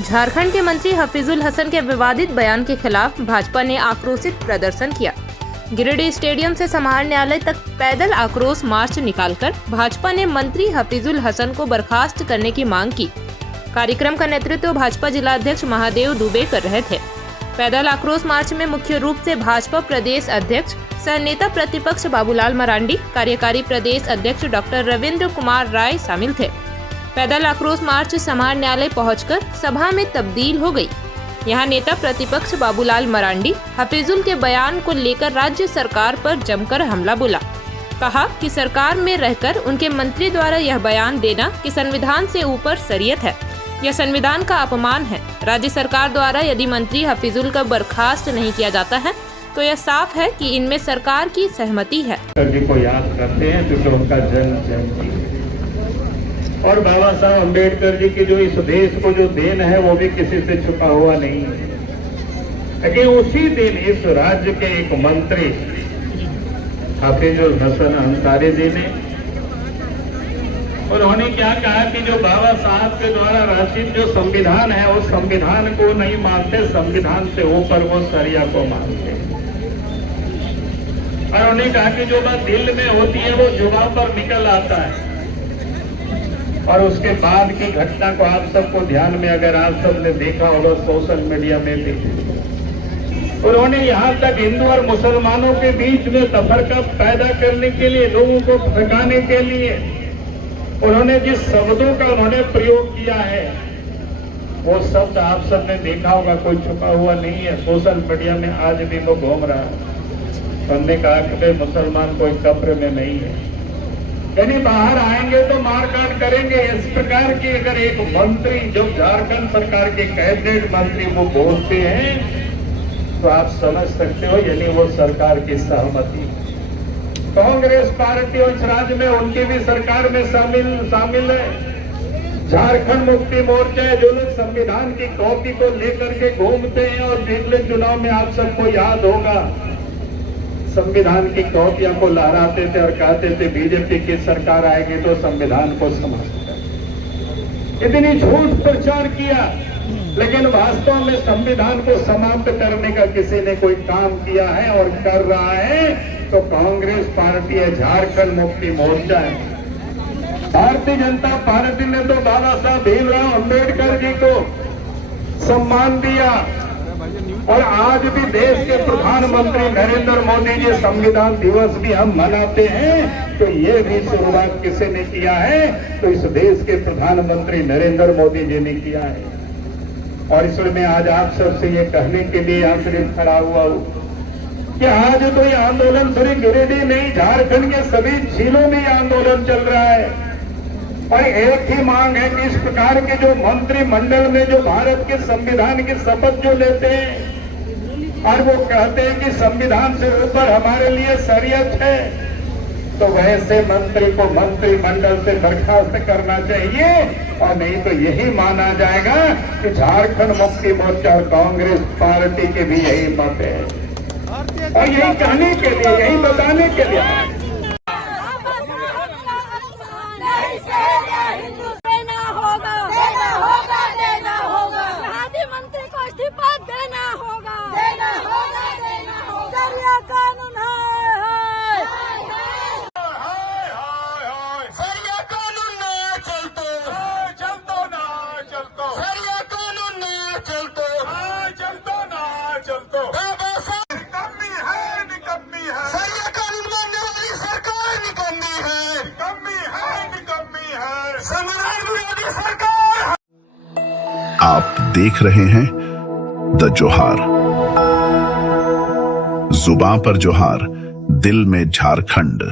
झारखंड के मंत्री हफीजुल हसन के विवादित बयान के खिलाफ भाजपा ने आक्रोशित प्रदर्शन किया। गिरिडीह स्टेडियम से समाहर न्यायालय तक पैदल आक्रोश मार्च निकालकर भाजपा ने मंत्री हफीजुल हसन को बर्खास्त करने की मांग की। कार्यक्रम का नेतृत्व भाजपा जिला अध्यक्ष महादेव दुबे कर रहे थे। पैदल आक्रोश मार्च में मुख्य रूप से भाजपा प्रदेश अध्यक्ष सह नेता प्रतिपक्ष बाबूलाल मरांडी, कार्यकारी प्रदेश अध्यक्ष डॉक्टर रविंद्र कुमार राय शामिल थे। पैदल आक्रोश मार्च समाहर न्यायालय पहुंचकर सभा में तब्दील हो गई। यहां नेता प्रतिपक्ष बाबूलाल मरांडी हफीजुल के बयान को लेकर राज्य सरकार पर जमकर हमला बोला। कहा कि सरकार में रहकर उनके मंत्री द्वारा यह बयान देना कि संविधान से ऊपर शरीयत है, यह संविधान का अपमान है। राज्य सरकार द्वारा यदि मंत्री हफीजुल का बर्खास्त नहीं किया जाता है तो यह साफ है कि इनमें सरकार की सहमति है। को याद करते हैं क्योंकि उनका जन्म जयंती और बाबा साहब अम्बेडकर जी की जो इस देश को जो देन है वो भी किसी से छुपा हुआ नहीं है। लेकिन उसी दिन इस राज्य के एक मंत्री हफीजुल हसन अंसारी जी ने उन्होंने क्या कहा कि जो बाबा साहब के द्वारा रचित जो संविधान है उस संविधान को नहीं मानते, संविधान से ऊपर वो शरिया को मानते। और उन्होंने कहा कि जो बात दिल में होती है वो जुबान पर निकल आता है। और उसके बाद की घटना को आप सबको ध्यान में अगर आप सबने देखा होगा सोशल मीडिया में भी, उन्होंने यहाँ तक हिंदू और मुसलमानों के बीच में तफरका पैदा करने के लिए, लोगों को भड़काने के लिए उन्होंने जिस शब्दों का उन्होंने प्रयोग किया है वो शब्द आप सबने देखा होगा, कोई छुपा हुआ नहीं है। सोशल मीडिया में आज भी वो घूम रहा है। उन्होंने कहा कि मुसलमान कोई कब्र में नहीं है, यानी बाहर आएंगे तो मारकाट करेंगे। इस प्रकार की अगर एक मंत्री जो झारखंड सरकार के कैबिनेट मंत्री वो बोलते हैं तो आप समझ सकते हो यानी वो सरकार की सहमति। कांग्रेस पार्टी और इस राज्य में उनकी भी सरकार में शामिल है। झारखंड मुक्ति मोर्चा जो लोग संविधान की कॉपी को लेकर के घूमते हैं और पिछले चुनाव में आप सबको याद होगा संविधान की कॉपियां को लहराते थे और कहते थे बीजेपी की सरकार आएगी तो संविधान को समाप्त। इतनी झूठ प्रचार किया, लेकिन वास्तव में संविधान को समाप्त करने का किसी ने कोई काम किया है और कर रहा है तो कांग्रेस पार्टी है, झारखंड मुक्ति मोर्चा है। भारतीय जनता पार्टी ने तो बाबा साहब भीमराव अंबेडकर जी को सम्मान दिया और आज भी देश के प्रधानमंत्री नरेंद्र मोदी जी संविधान दिवस भी हम मनाते हैं तो ये भी शुरुआत किसी ने किया है तो इस देश के प्रधानमंत्री नरेंद्र मोदी जी ने किया है। और इसलिए मैं आज आप सबसे ये कहने के लिए यहाँ सिर्फ खड़ा हुआ हूँ कि आज तो ये आंदोलन सिर्फ गिरिडीह नहीं, झारखंड के सभी जिलों में ये आंदोलन चल रहा है। और एक ही मांग है कि इस प्रकार के जो मंत्रिमंडल में जो भारत के संविधान की शपथ जो लेते हैं और वो कहते हैं कि संविधान से ऊपर हमारे लिए शरीयत है तो वैसे मंत्री को मंत्रिमंडल से बर्खास्त करना चाहिए। और नहीं तो यही माना जाएगा कि झारखंड मुक्ति मोर्चा और कांग्रेस पार्टी के भी यही मत है। और यही कहने के लिए, यही बताने के लिए मंत्री को इस्तीफा देना होगा, देना होगा, देना होगा। शरिया कानून है, शरिया कानून ना चलतो, चलतो ना चलतो, शरिया कानून ना चलतो, चलतो ना चलतो। बाबा साहब निकम्मी है, शरिया कानून मानने वाली सरकार निकम्मी है, निकम्मी है, संविधान विरोधी सरकार। आप देख रहे हैं द जोहार। जुबां पर जोहार, दिल में झारखंड।